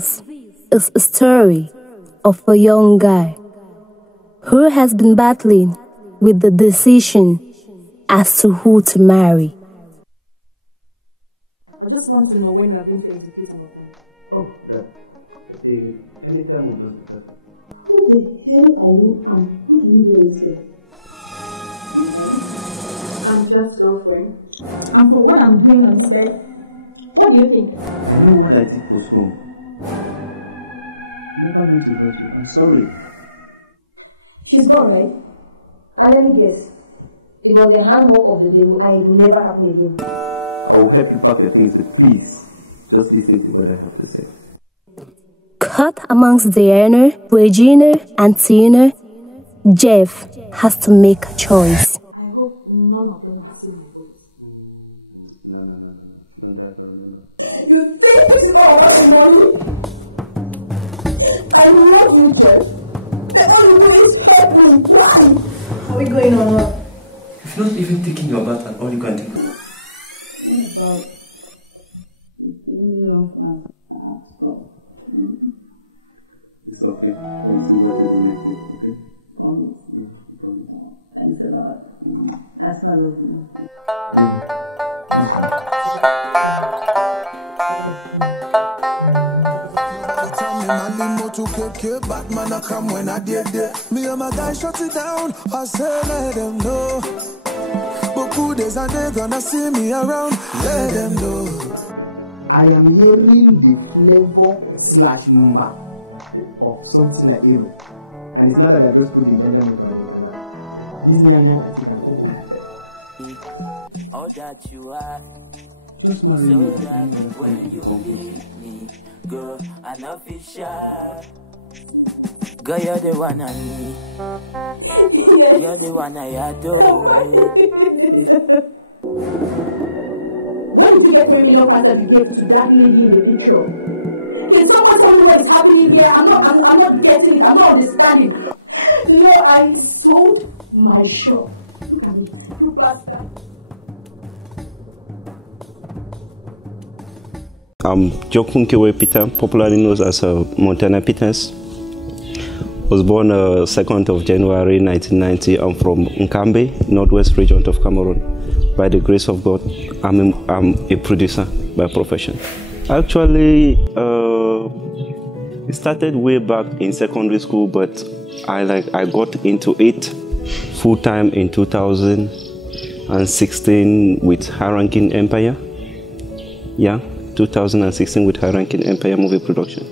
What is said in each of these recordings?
This is a story of a young guy who has been battling with the decision as to who to marry. I just want to know when we are going to execute our plan. Oh, that. Okay, anytime we go to that. Who the hell are you and who do you know is here? I'm just girlfriend. And for what I'm doing on this bed, what do you think? I know what I did was wrong. I never meant to hurt you. I'm sorry. She's gone, right? And let me guess. It was a handwork of the devil and it will never happen again. I will help you pack your things, but please, just listen to what I have to say. Caught amongst Diana, Regina, and Tina, Jeff has to make a choice. I hope none of them have seen my voice. No. Don't die for remember. You think this is all about the money? I love you, Jeff. And all you do is help me. Why? Are we going on what? If not even taking your bath and all you can think of. What about the million plans? It's okay. I'll see what to do next week, okay? Promise. Yeah, promise. Thanks a lot. That's why I love you. Batman I come when I did there. Me and my guys shut it down. I say let them know. But 2 days and they gonna see me around. Let them know. I am hearing the flavor / number of something like Aero. And it's not that I just put the Janja motor on it. This Nyang I think I'm cooking. All that you are. Just marry me and any other thing you come with. Girl, I'm not shy. Girl, you're the one I need. Yes. You're the one I adore. Where did you get 3 million pounds that you gave to that lady in the picture? Can someone tell me what is happening here? I'm not getting it. I'm not understanding. No, I sold my shop. Look at me, you bastard. I'm Jokunkewe Peter, popularly known as Montana Peters. Was born 2nd of January 1990. I'm from Nkambe, northwest region of Cameroon. By the grace of God, I'm a producer by profession. Actually, it started way back in secondary school, but I got into it full time in 2016 with High Ranking Empire. Yeah, 2016 with High Ranking Empire movie production.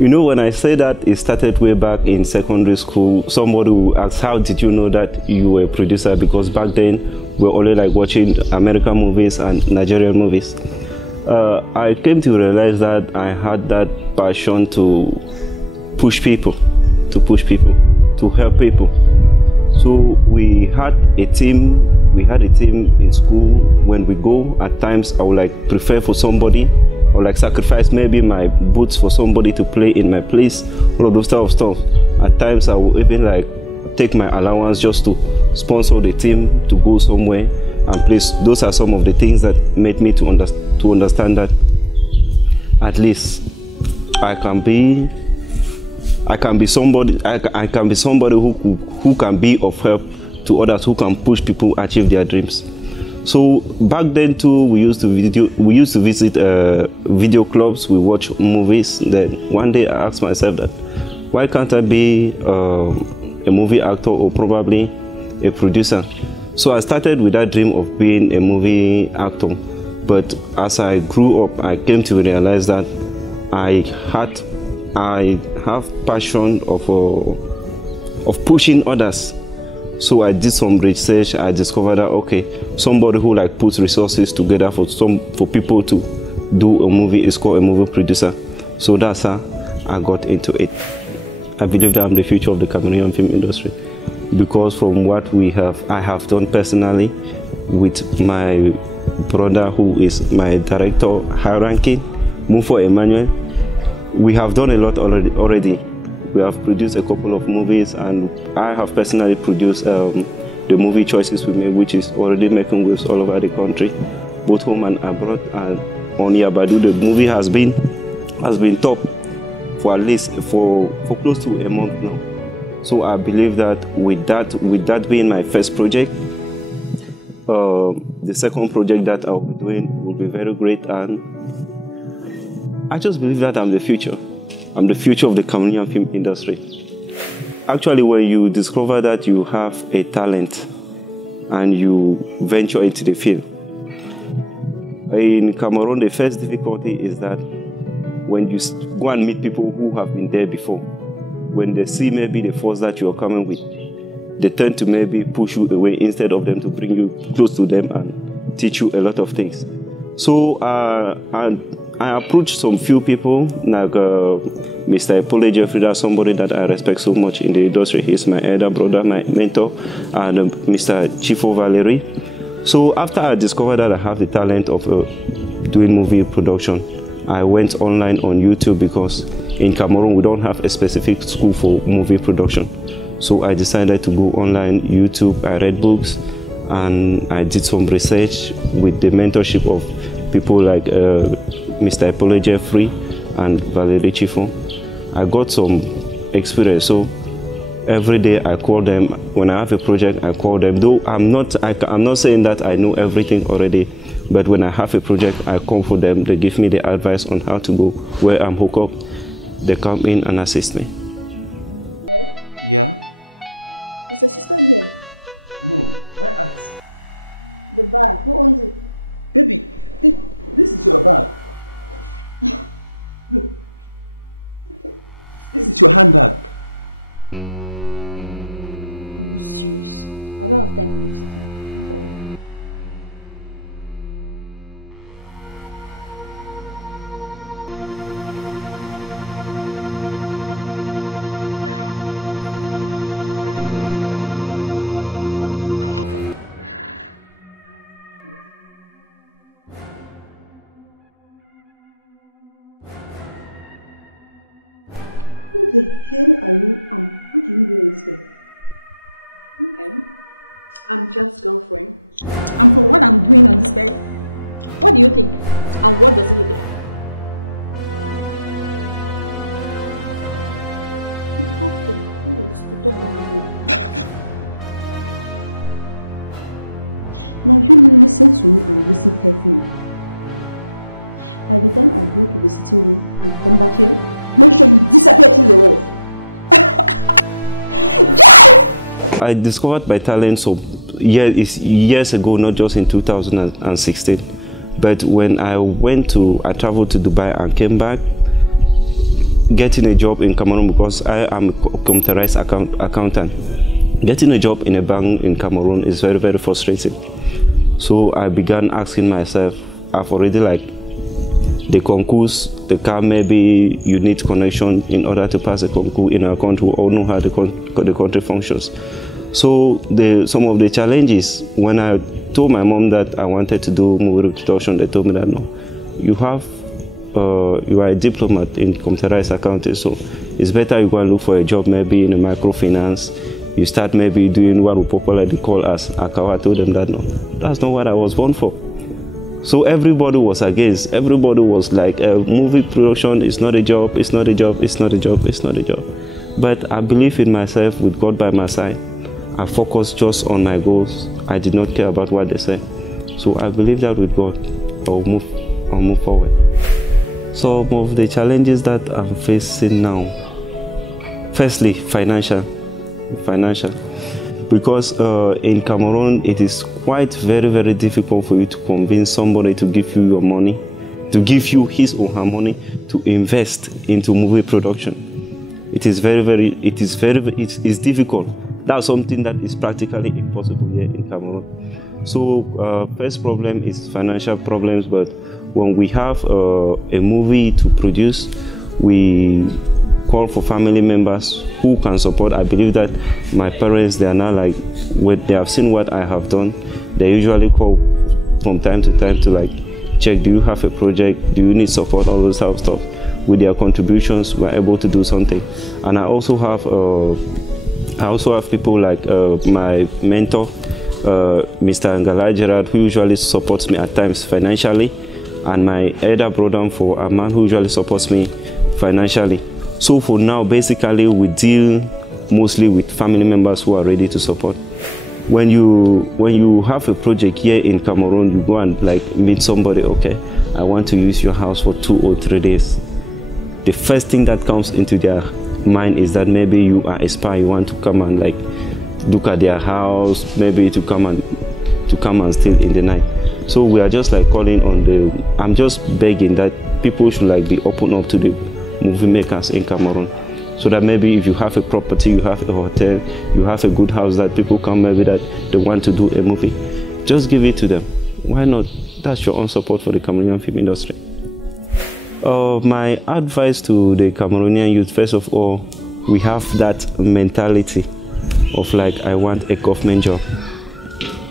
You know, when I say that it started way back in secondary school, somebody will ask, how did you know that you were a producer? Because back then, we were only like watching American movies and Nigerian movies. I came to realize that I had that passion to push people, to help people. So we had a team in school. When we go, at times I would like prefer for somebody, or like sacrifice maybe my boots for somebody to play in my place, all of those type of stuff. At times I will even like take my allowance just to sponsor the team to go somewhere and place. Those are some of the things that made me to understand that at least I can be somebody who can be of help to others, who can push people achieve their dreams. So back then too, we used to visit video clubs. We watch movies. Then one day I asked myself that, why can't I be a movie actor or probably a producer? So I started with that dream of being a movie actor. But as I grew up, I came to realize that I have passion of pushing others. So I did some research. I discovered that okay, somebody who like puts resources together for people to do a movie is called a movie producer. So that's how I got into it. I believe that I'm the future of the Cameroonian film industry, because from what I have done personally with my brother, who is my director, High Ranking, Mufo Emmanuel, we have done a lot already. We have produced a couple of movies, and I have personally produced the movie Choices We Made, which is already making waves all over the country, both home and abroad. And on Yabadu, the movie has been top for at least for close to a month now. So I believe that with that being my first project, the second project that I'll be doing will be very great, and I just believe that I'm the future. I'm the future of the Cameroonian film industry. Actually, when you discover that you have a talent and you venture into the field, in Cameroon, the first difficulty is that when you go and meet people who have been there before, when they see maybe the force that you're coming with, they tend to maybe push you away instead of them to bring you close to them and teach you a lot of things. So I approached some few people, like Mr. Epole Jeffrey, that's somebody that I respect so much in the industry. He's my elder brother, my mentor, and Mr. Chifo Valerie. So after I discovered that I have the talent of doing movie production, I went online on YouTube, because in Cameroon we don't have a specific school for movie production. So I decided to go online YouTube. I read books and I did some research with the mentorship of people like Mr. Epole Jeffrey and Valerie Chifo. I got some experience. So every day I call them. When I have a project, I call them. Though I'm not saying that I know everything already, but when I have a project, I come for them. They give me the advice on how to go. Where I'm hooked up, they come in and assist me. I discovered my talent years ago, not just in 2016, but when I traveled to Dubai and came back, getting a job in Cameroon, because I am a computerized accountant. Getting a job in a bank in Cameroon is very, very frustrating. So I began asking myself, I've already the concours, the car, maybe you need connection in order to pass a concours in our country. We all know how the country functions. So some of the challenges, when I told my mom that I wanted to do movie production, they told me that no, you are a diplomat in computerized accounting, so it's better you go and look for a job maybe in a microfinance. You start maybe doing what we popularly call as akawa. I told them that no, that's not what I was born for. So everybody was against. Everybody was like, movie production is not a job, it's not a job, it's not a job, it's not a job. But I believe in myself with God by my side. I focused just on my goals. I did not care about what they say. So I believe that with God, I'll move forward. Some of the challenges that I'm facing now. Firstly, financial. Because in Cameroon, it is quite very, very difficult for you to convince somebody to give you your money, to give you his or her money to invest into movie production. It is it's difficult. That's something that is practically impossible here in Cameroon. So first problem is financial problems, but when we have a movie to produce, we call for family members who can support. I believe that my parents, they are now when they have seen what I have done, they usually call from time to time to check, do you have a project, do you need support, all those type of stuff. With their contributions, we're able to do something. And I also have people like my mentor, Mr. Ngala Gerard, who usually supports me at times financially, and my elder brother, for a man who usually supports me financially. So for now, basically, we deal mostly with family members who are ready to support. When you have a project here in Cameroon, you go and like meet somebody, okay, I want to use your house for 2 or 3 days. The first thing that comes into their mind is that maybe you are a spy, you want to come and like look at their house, maybe to come and steal in the night. So we are just like calling on I'm just begging that people should like be open up to the movie makers in Cameroon, so that maybe if you have a property, you have a hotel, you have a good house that people come, maybe that they want to do a movie, just give it to them. Why not? That's your own support for the Cameroonian film industry. My advice to the Cameroonian youth, first of all, we have that mentality of like, I want a government job.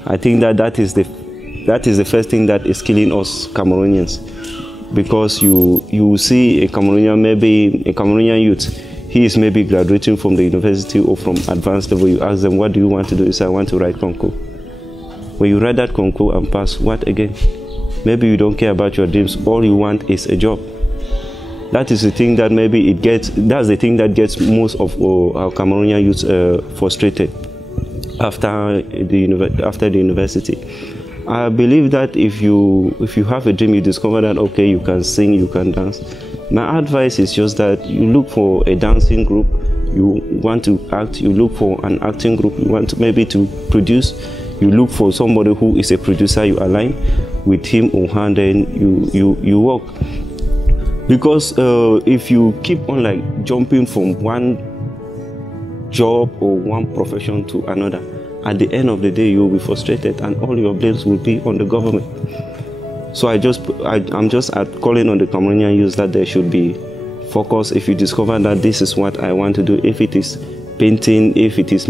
I think that is the first thing that is killing us Cameroonians, because you see a Cameroonian youth, he is maybe graduating from the university or from advanced level. You ask them, what do you want to do? He says, I want to write concours. When you write that concours and pass, what again? Maybe you don't care about your dreams. All you want is a job. That is the thing that maybe that's the thing that gets most of our Cameroonian youth frustrated after the university. I believe that if you have a dream, you discover that, okay, you can sing, you can dance. My advice is just that you look for a dancing group, you want to act, you look for an acting group, you want to maybe to produce, you look for somebody who is a producer, you align with him or her, then you work. Because if you keep on like jumping from one job or one profession to another, at the end of the day, you'll be frustrated and all your blames will be on the government. So I'm just calling on the Cameroonian youth that they should be focused. If you discover that this is what I want to do, if it is painting, if it is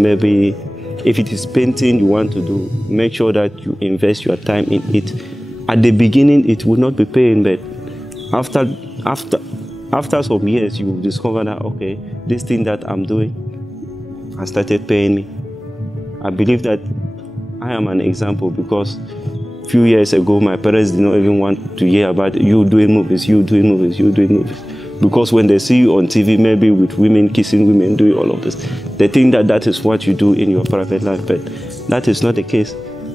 painting you want to do, make sure that you invest your time in it. At the beginning, it will not be paying, but after some years, you will discover that, okay, this thing that I'm doing has started paying me. I believe that I am an example, because a few years ago, my parents did not even want to hear about you doing movies, because when they see you on TV, maybe with women kissing women, doing all of this, they think that that is what you do in your private life, but that is not the case.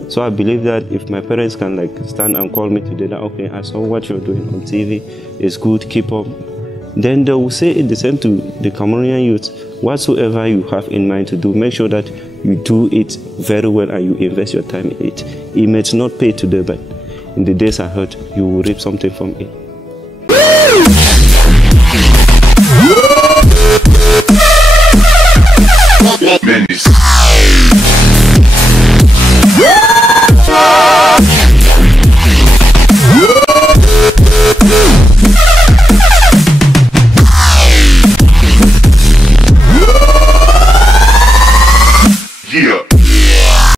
So I believe that if my parents can like stand and call me today that, okay, I saw what you're doing on TV, it's good, keep up, then they will say it the same to the Cameroonian youth. Whatsoever you have in mind to do, make sure that you do it very well and you invest your time in it. It may not pay today, but in the days ahead, you will reap something from it.